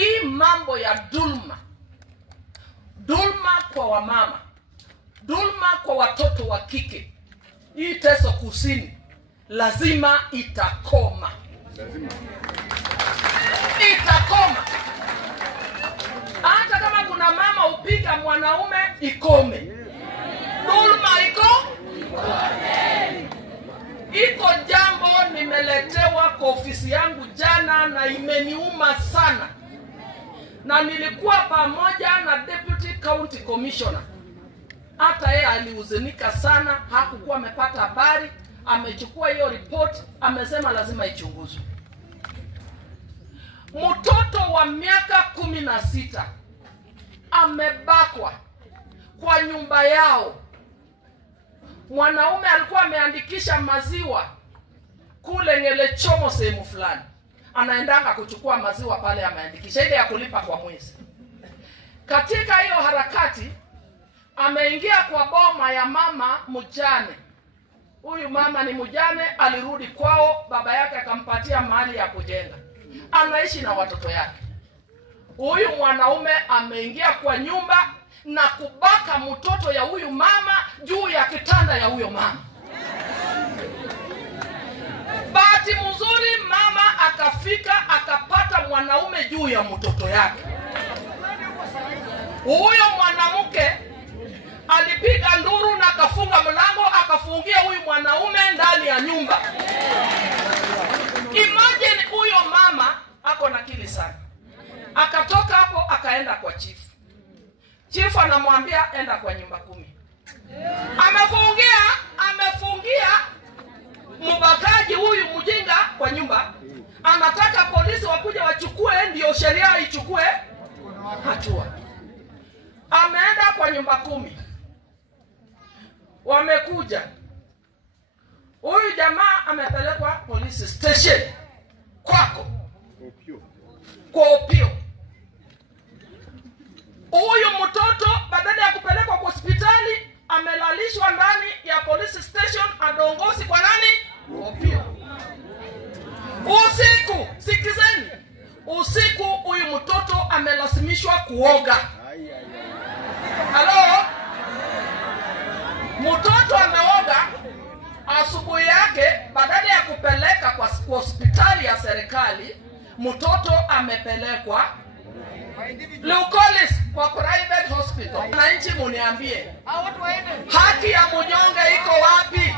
hii mambo ya dhulma kwa wamama, dhulma kwa watoto wa kike, hii Teso Kusini lazima itakoma. Itakoma. Hata kama kuna mama upiga mwanaume, ikome. Dhulma iko jambo nimeletewa kwa ofisi yangu jana na imeniuma sana. Na nilikuwa pamoja na Deputy County Commissioner. Hata yeye alihuzunika sana, hakukuwa amepata habari, amechukua hiyo report, amesema lazima ichunguzwe. Mtoto wa miaka 16 amebakwa kwa nyumba yao. Mwanaume alikuwa ameandikisha maziwa kule Ngelechomo sehemu fulani. Anaendanga kuchukua maziwa pale, ameandikisha ile ya kulipa kwa mwezi. Katika hiyo harakati ameingia kwa boma ya mama mjane. Huyu mama ni mjane, alirudi kwao, baba yake akampatia mali ya kujenga. Anaishi na watoto yake. Huyu mwanaume ameingia kwa nyumba na kubaka mtoto ya huyu mama juu ya kitanda ya huyo mama. Bahati mzuri mama akafika akapata mwanaume juu ya mtoto yake. Huyo mwanamke alipiga nduru na akafunga mlango, akafungia huyu mwanaume ndani ya nyumba. Imagine huyo mama ako na akili sana. Akatoka hapo akaenda kwa chief. Chief anamwambia enda kwa nyumba 10. Amefungia mbakaji huyu mjinga kwa nyumba. Anataka polisi wakuje wachukue ndio sheria ichukue hatua. Ameenda kwa nyumba 10. Wamekuja. Huyu jamaa amepelekwa police station kwako. Kwa Opio. Huyu mtoto badala ya kupelekwa kwa hospitali amelalishwa ndani ya police station Adongosi kwa nani? Opio. Usiku, sikizeni. Usiku huyu mtoto amelazimishwa kuoga. Halo? Mtoto ameoga, asubuhi yake badala ya kupeleka kwa hospitali ya serikali, mtoto amepelekwa Lukolis kwa private hospital. Wananchi muniambie, haki ya mnyonge iko wapi?